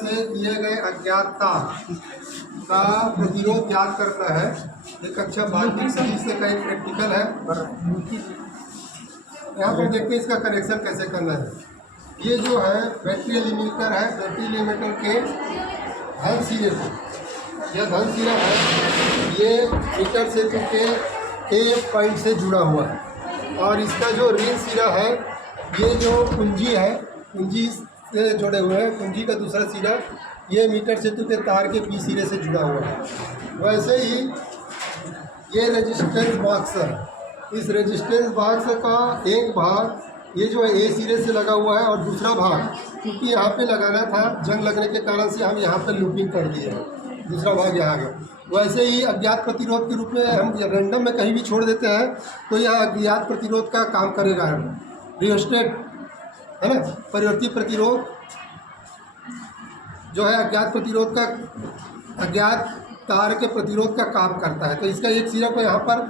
से दिए गए अज्ञातता का प्रतिरोध ज्ञात करना है। ये कक्षा 12वीं से का एक प्रैक्टिकल है। यहाँ पर देखते हैं इसका कनेक्शन कैसे करना है। ये जो है बैटरी लिमिटर है, बैटरी लिमिटर के धन सिरे से, यह धन सिरा है, ये मीटर सेतु के एक पॉइंट से जुड़ा हुआ है। और इसका जो ऋण सिरा है, ये जो कुंजी है, कुंजी से जुड़े हुए हैं। कुंजी का दूसरा सिरा ये मीटर सेतु के तार के पी सिरे से जुड़ा हुआ है। वैसे ही ये रेजिस्टेंस बॉक्स है। इस रेजिस्टेंस बॉक्स का एक भाग ये जो है ए सिरे से लगा हुआ है, और दूसरा भाग क्योंकि यहाँ पे लगाना था, जंग लगने के कारण से हम यहाँ पर लूपिंग कर दिए हैं, दूसरा भाग यहाँ गया। वैसे ही अज्ञात प्रतिरोध के रूप में हम रैंडम में कहीं भी छोड़ देते हैं तो यह अज्ञात प्रतिरोध का काम करेगा। रियोस्टेट है ना, परिवर्ती प्रतिरोध जो है अज्ञात प्रतिरोध का, अज्ञात तार के प्रतिरोध का काम करता है। तो इसका एक सिरा को यहाँ पर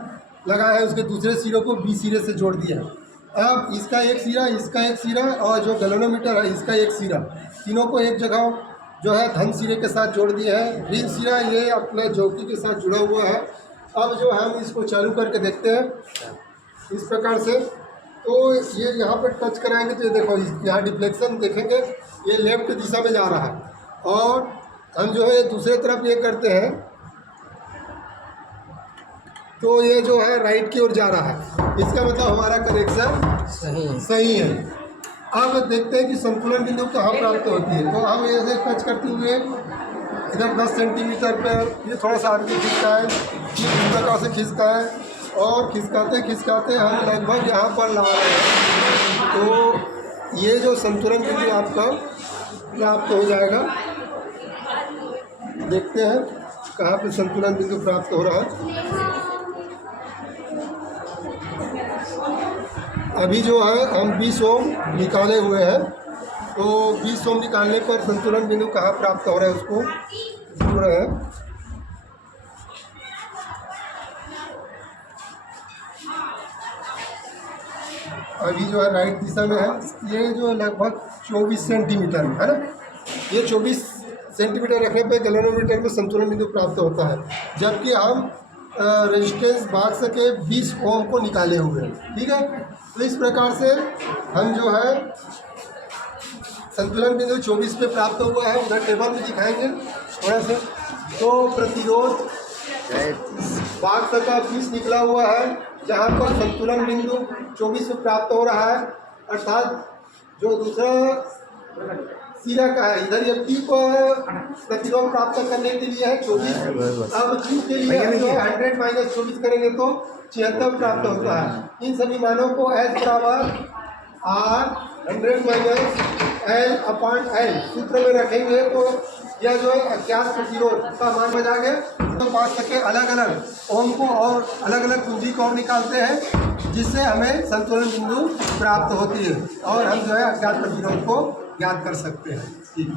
लगा है, उसके दूसरे सिरों को बी सिरे से जोड़ दिया है। अब इसका एक सिरा, इसका एक सिरा, और जो गैल्वेनोमीटर है इसका एक सिरा, तीनों को एक जगह जो है धन सिरे के साथ जोड़ दिया है। ऋण सिरा ये अपने जौकी के साथ जुड़ा हुआ है। अब जो हम इसको चालू करके देखते हैं इस प्रकार से, तो ये यहाँ पर टच कराएंगे तो ये देखो यहाँ डिफ्लेक्शन देखेंगे, ये लेफ्ट दिशा में जा रहा है। और हम जो है दूसरे तरफ ये करते हैं तो ये जो है राइट की ओर जा रहा है। इसका मतलब हमारा कनेक्शन सही है। अब देखते हैं कि संतुलन बिंदु कहाँ प्राप्त होती है। तो हम ऐसे टच करते हुए इधर 10 सेंटीमीटर पर ये थोड़ा सा आगे खिंचता है, इस प्रकार से खिंचता है, और खिसकाते खिसकाते हम लगभग यहाँ पर ला रहे हैं। तो ये जो संतुलन बिंदु आपका प्राप्त हो जाएगा। देखते हैं कहाँ पे संतुलन बिंदु प्राप्त हो रहा है। अभी जो है हम 20 ओम निकाले हुए हैं, तो 20 ओम निकालने पर संतुलन बिंदु कहाँ प्राप्त हो रहा है उसको ढूंढ रहे हैं। अभी जो है राइट दिशा में है, ये जो लगभग 24 सेंटीमीटर है ना, ये 24 सेंटीमीटर रखने पे गैल्वेनोमीटर में संतुलन बिंदु प्राप्त होता है। जबकि हम रेजिस्टेंस बॉक्स के 20 ओम को निकाले हुए हैं। ठीक है, तो इस प्रकार से हम जो है संतुलन बिंदु 24 पे प्राप्त हुआ है। उधर टेबल में दिखाएंगे थोड़ा सा। तो प्रतिरोध बॉक्स का 20 निकला हुआ है, जहाँ पर संतुलन बिंदु 24 पे प्राप्त हो रहा है। अर्थात जो दूसरा सिरा का है, इधर ये पी को प्रतिरोध प्राप्त करने के लिए है 24। अब क्यू के लिए 100 माइनस 24 करेंगे तो 76 प्राप्त होता है। इन सभी मानों को एच बराबर R 100 minus L upon L सूत्र में रखेंगे तो यह जो है अज्ञात प्रतिरोध का मान बचा के तो 5 के अलग अलग ओम को और अलग अलग कुंजी को निकालते हैं, जिससे हमें संतुलन बिंदु प्राप्त होती है और हम जो है अज्ञात प्रतिरोध को ज्ञात कर सकते हैं। ठीक।